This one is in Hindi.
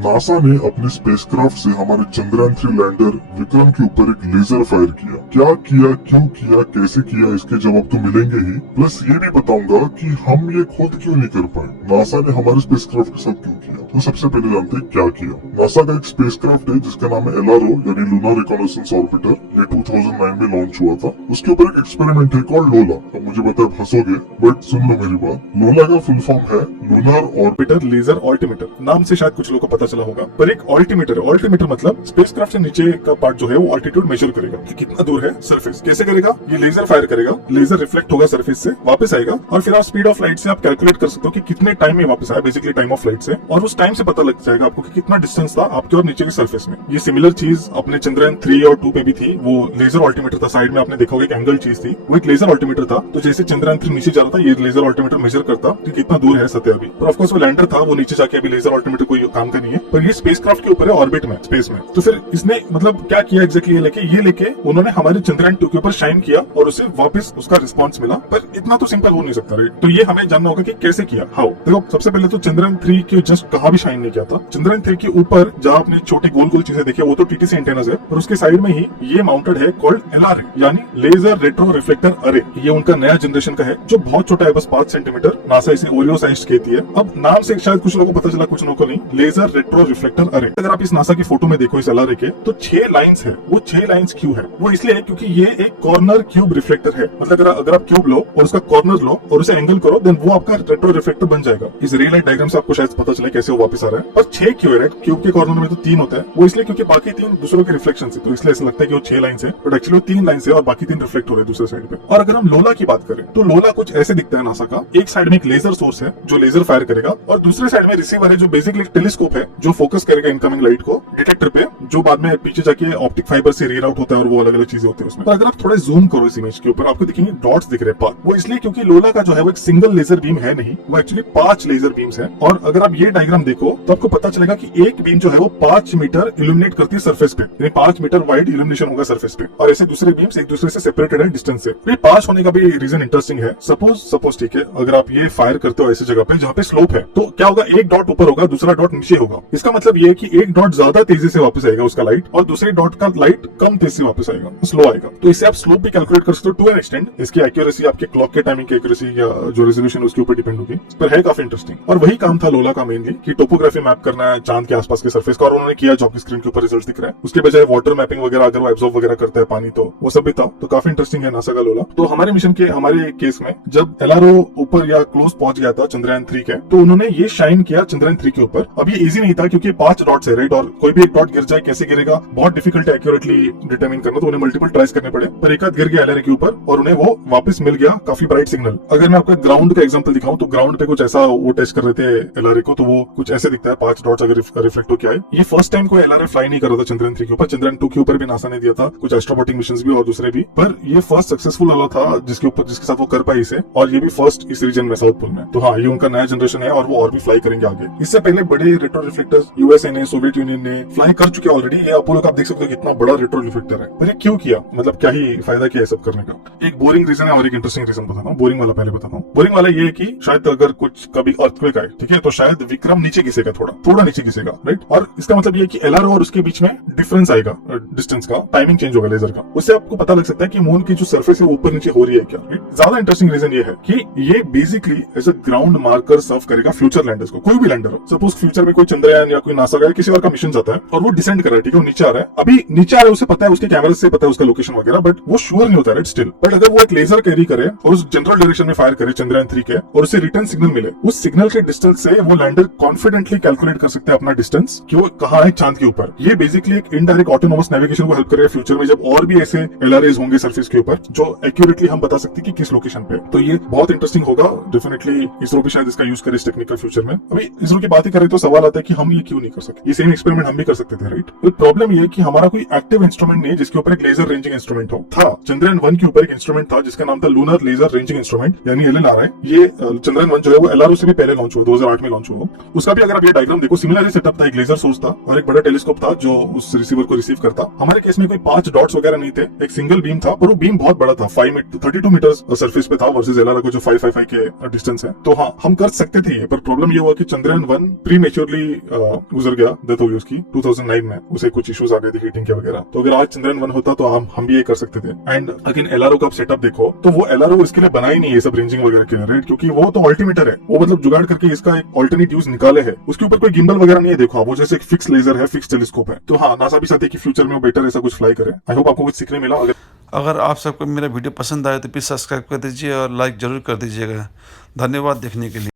नासा ने अपने स्पेसक्राफ्ट से हमारे चंद्रयान 3 लैंडर विक्रम के ऊपर एक लेजर फायर किया। क्या किया, क्यों किया, कैसे किया, इसके जवाब तो मिलेंगे ही। प्लस ये भी बताऊंगा कि हम ये खुद क्यों नहीं कर पाए, नासा ने हमारे स्पेसक्राफ्ट के साथ क्यों किया। तो सबसे पहले जानते हैं क्या किया। नासा का एक स्पेसक्राफ्ट है जिसका नाम है LRO यानी लूनर रिकॉनेसेंस ऑर्बिटर। ये 2009 में लॉन्च हुआ था। उसके ऊपर एक एक्सपेरिमेंट है कॉल्ड लोला। अब मुझे पता है हंसोगे, बट सुन लो मेरी बात। लोला का फुल फॉर्म है लूनर ऑर्बिटर लेजर ऑल्टीमीटर। नाम से शायद कुछ लोगों को पता चला होगा, पर एक ऑल्टीमीटर है। ऑल्टीमीटर मतलब स्पेसक्राफ्ट से नीचे का पार्ट जो है वो ऑल्टीट्यूड मेजर करेगा कि कितना दूर है सरफेस। कैसे करेगा? ये लेजर फायर करेगा, लेजर रिफ्लेक्ट होगा सरफेस से, वापस आएगा और फिर आप स्पीड ऑफ लाइट से आप कैलकुलेट कर सकते हो कि कितने टाइम में वापस आया, बेसिकली टाइम ऑफ लाइट से, और उस टाइम से पता लग जाएगा आपको कि कितना डिस्टेंस था आपके और नीचे की सरफेस में। ये सिमिलर चीज अपने चंद्रयान 3 और 2 पे भी थी। वो लेजर ऑल्टीमीटर था, साइड में आपने देखा होगा एक एंगल चीज थी, वो एक लेजर ऑल्टीमीटर था। तो जैसे चंद्रयान 3 नीचे जा रहा था, ये लेजर ऑल्टीमीटर मेजर करता कि कितना दूर है सतह अभी। पर ऑफकोर्स वो लैंडर था, वो नीचे जाके अभी लेजर ऑल्टीमीटर कोई काम का नहीं है, पर ये स्पेसक्राफ्ट के ऊपर है, ऑर्बिट में, स्पेस में। तो फिर इसने मतलब क्या किया एग्जैक्टली, ये लेके उन्होंने हमारे चंद्रयान 2 के ऊपर शाइन किया और उसे वापस उसका रिस्पॉन्स मिला। पर इतना तो सिंपल हो नहीं सकता, राइट? तो ये हमें जानना होगा कि कैसे किया, हाउ। देखो, सबसे पहले तो चंद्रयान 3 के जस्ट कहाँ भी शाइन नहीं किया था। चंद्रयान 3 के ऊपर जहाँ आपने छोटी गोल गोल चीजें देखी वो तो TTC एंटेनास है, और उसके साइड में ही ये माउंटेड है कॉल्ड LRA यानी लेजर रेट्रो रिफ्लेक्टर अरे। ये उनका नया जनरेशन का है जो बहुत छोटा है, बस 5 सेंटीमीटर। नासा इसे ओरियो साइज कहती है। अब नाम से शायद कुछ लोगों को पता चला, कुछ लोगों को नहीं। लेजर रेट्रो रिफ्लेक्टर अरे। अगर आप इस नासा की फोटो में देखो इस LRA के, तो 6 लाइंस है। वो 6 लाइंस क्यों है? वो इसलिए है क्योंकि ये एक कॉर्नर क्यूब रिफ्लेक्टर है। मतलब अगर आप क्यूब लो और उसका कॉर्नर लो और उसे एंगल करो, देन वो आपका रेट्रो रिफ्लेक्टर बन जाएगा। इस रियल लाइफ डायग्राम से आपको शायद पता चले कैसे वो वापस आ रहा है। पर 6 क्यों है? क्यूब के कॉर्नर में तो 3 होता है, वो इसलिए क्योंकि बाकी 3 दूसरों के रिफ्लेक्शन है, तो इसलिए ऐसा लगता है कि वो 6 लाइन है, बट एक्चुअली 3 लाइन है और बाकी 3 रिफ्लेक्ट हो रहे हैं दूसरे साइड पे। और अगर हम लोला की बात करें तो लोला कुछ ऐसे दिखता है नासा का। एक साइड में एक लेजर सोर्स है जो लेजर फायर करेगा, और दूसरे साइड में रिसीवर है जो बेसिकली टेलीस्कोप है जो फोकस करेगा इनकमिंग लाइट को डिटेक्टर पे, जो बाद में पीछे जाके ऑप्टिक फाइबर से रीड आउट होता है और वो अलग अलग चीजें होती है उसमें। पर अगर आप थोड़ा जूम करो इस इमेज के ऊपर, आपको दिखेंगे डॉट्स दिख रहे हैं। वो इसलिए क्योंकि लोला का जो है वो एक सिंगल लेजर बीम है नहीं, वो एक्चुअली 5 लेजर बीम्स है। और अगर आप ये डायग्राम देखो तो आपको पता चलेगा कि एक बीम जो है वो 5 मीटर इल्यूमिनेट करती है सरफेस पे, यानी 5 मीटर वाइड इल्यूमिनेशन होगा सरफेस पे, और ऐसे दूसरे बीम्स एक दूसरे से सेपरेटेड है डिस्टेंस से। ये 5 होने का भी रीजन इंटरेस्टिंग है। सपोज ठीक है, अगर आप ये फायर करते हो ऐसी जगह पे जहाँ पे स्लोप है, तो क्या होगा, एक डॉट ऊपर होगा, दूसरा डॉट नीचे होगा। इसका मतलब ये है कि एक डॉट ज्यादा तेजी से वापस आएगा उसका लाइट, और दूसरे डॉट का लाइट कम तेजी से वापस आएगा, स्लो आएगा। तो इससे आप स्लोप भी कैलकुलेट कर सकते हो टू एन एक्सटेंट। इसकी एक्यूरेसी आपके क्लॉक के टाइमिंग की एक्यूरेसी या जो रेजोल्यूशन उसके ऊपर डिपेंड होगी, पर है काफी इंटरेस्टिंग। और वही काम था लोला का मेनली, कि टोपोग्राफी मैप करना है चांद के आसपास के सरफेस का, और उन्होंने किया जो आपकी स्क्रीन के ऊपर रिजल्ट दिख रहा है। उसके बजाय वाटर मैपिंग वगैरह अगर वो एब्जॉर्ब वगैरह करता है पानी, तो वो सब भी था। तो काफी इंटरेस्टिंग है नासा का लोला। तो हमारे मिशन के हमारे केस में जब LRO ऊपर या क्लोज पहुंच गया था चंद्रयान 3 के, तो उन्होंने ये शाइन किया चंद्रयान 3 के ऊपर। अब ये इजी नहीं था क्योंकि 5 डॉट्स है, राइट, और कोई भी एक डॉट गिर जाए कैसे गिरेगा बहुत डिफिकल्ट है एक्यूरेटली डिटरमाइन करना, तो उन्हें मल्टीपल ट्राइज करने पड़े। पर एक आध गिर गया LRA के ऊपर और उन्हें वो वापस मिल गया काफी ब्राइट सिग्नल। अगर मैं आपको ग्राउंड का एग्जांपल दिखाऊं तो ग्राउंड पे कुछ ऐसा वो टेस्ट कर रहे थे LRA को, तो वो कुछ ऐसे दिखता है 5 डॉट्स अगर रिफ्लेक्ट होकर आए। ये फर्स्ट टाइम कोई LRA फ्लाई नहीं कर रहा था चंद्रयान 3 के ऊपर। चंद्रयान 2 के ऊपर भी नासा ने दिया था कुछ एस्ट्रोबॉटिक मिशंस भी और दूसरे भी, पर ये फर्स्ट सक्सेसफुल वाला था जिसके साथ वो कर पाई इसे, और ये भी फर्स्ट इस रीजन में, साउथ पोल में। तो हाँ, ये उनका नया जनरेशन है और वो और भी फ्लाई करेंगे आगे। इससे पहले बड़े रेट्रो रिफ्लेक्टर्स USA ने, सोवियत यूनियन ने फ्लाई कर चुके ऑलरेडी। ये अपोलो का आप देख सकते हो कितना बड़ा रेट्रो रिफ्लेक्टर है। पर ये क्यों किया, मतलब क्या ही फायदा किया है सब करने का? एक बोरिंग रीजन है और एक इंटरेस्टिंग रीजन बताता हूँ। बोरिंग वाला पहले बताता हूँ। बोरिंग वाला ये है कि शायद अगर कुछ कभी अर्थक्वेक आए, ठीक है, तो शायद विक्रम नीचे घिसेगा, थोड़ा नीचे घिसेगा, राइट। और इसका मतलब ये कि LRO और उसके बीच में डिफरेंस आएगा, डिस्टेंस का, टाइमिंग चेंज होगा लेजर का। उससे आपको पता लग सकता है कि मून की जो सरफेस है ऊपर नीचे हो रही है क्या। ज्यादा इंटरेस्टिंग रीजन ये है कि ये basically as a ground marker serve करेगा फ्यूचर लैंडर्स को। कोई भी लैंडर हो, सपोज फ्यूचर में कोई चंद्रयान या कोई नासा का किसी और का मिशन जाता है और वो डिसेंड कर रहा है, ठीक है, वो नीचे आ रहा है, अभी नीचे आ रहा है, उसे पता है, उसके कैमरे से पता है उसका लोकेशन वगैरह, बट वो श्योर नहीं होता, राइट, स्टिल। बट अगर वो एक लेजर कैरी करे और उस जनरल डायरेक्शन में फायर करे चंद्रयान 3 के, और उसे रिटर्न सिग्नल मिले, उस सिग्नल के डिस्टेंस से वो लैंडर कॉन्फिडेंटली कैलकुलेट कर सकते हैं अपना डिस्टेंस कि वो कहाँ है चांद के ऊपर। ये बेसिकली एक इनडायरेक्ट ऑटोनोमस नेविगेशन को हेल्प करेगा फ्यूचर में, जब और भी ऐसे LRAs होंगे सरफेस के ऊपर जो एक्यूरेटली हम बता सकते हैं कि किस लोकेशन पे। तो ये बहुत इंटरेस्टिंग होगा। डेफिनेटली इसरो भी शायद इसका यूज करे इस टेक्निकल फ्यूचर में। अभी इसरो की बात ही करें तो सवाल आता है कि हम ये क्यों नहीं कर सकते। ये सेम एक्सपेरिमेंट हम भी कर सकते थे, राइट। तो प्रॉब्लम ये है कि हमारा कोई एक्टिव इंस्ट्रूमेंट नहीं है जिसके ऊपर एक लेजर रेंजिंग इंस्ट्रूमेंट हो। था चंद्रयान 1 के ऊपर एक इंस्ट्रूमेंट था जिसका नाम था लूनर लेजर रेंजिंग इंस्ट्रूमेंट, यानी LLRI। ये चंद्रयान 1 जो है वो LRO से भी पहले लॉन्च हुआ, 2008 में लॉन्च हुआ। उसका इसका भी अगर आप ये डायग्राम देखो, सिमिलर सेटअप था, एक लेजर सोर्स था और एक बड़ा टेलीस्कोप था जो उस रिसीवर को रिसीव करता। हमारे केस में कोई 5 डॉट्स वगैरह नहीं थे, एक सिंगल बीम था, पर वो बीम बहुत बड़ा था, 32 मीटर्स सरफेस पे था वर्सेस एलआरओ को जो 555 के डिस्टेंस है। तो हाँ, हम कर सकते थे ये, पर प्रॉब्लम ये हुआ कि चंद्रयान 1 प्रीमेच्योरली गुजर गया, डेथ हो गई उसकी 2009 में, उसे कुछ इश्यूज आ गए थे हीटिंग के वगैरह। तो अगर आज चंद्रयान 1 होता तो हम भी ये कर सकते थे। एंड अगेन एलआरओ का सेटअप देखो तो वो एलआरओ इसके लिए बना ही नहीं है सब रेंजिंग वगैरह के लिए, राइट, क्योंकि वो तो अल्टीमीटर है, वो मतलब जुगाड़ करके इसका एक ऑल्टरनेट यूज निकाले है, उसके ऊपर कोई गिम्बल वगैरह नहीं है। देखो वो जैसे एक फिक्स लेजर है, फिक्स टेलीस्कोप है। तो हाँ, नासा भी चाहते हैं कि फ्यूचर में वो बेटर ऐसा कुछ फ्लाई करे। आई होप आपको कुछ सीखने मिला। अगर आप सबको मेरा वीडियो पसंद आए तो प्लीज़ सब्सक्राइब कर दीजिए और लाइक ज़रूर कर दीजिएगा। धन्यवाद देखने के लिए।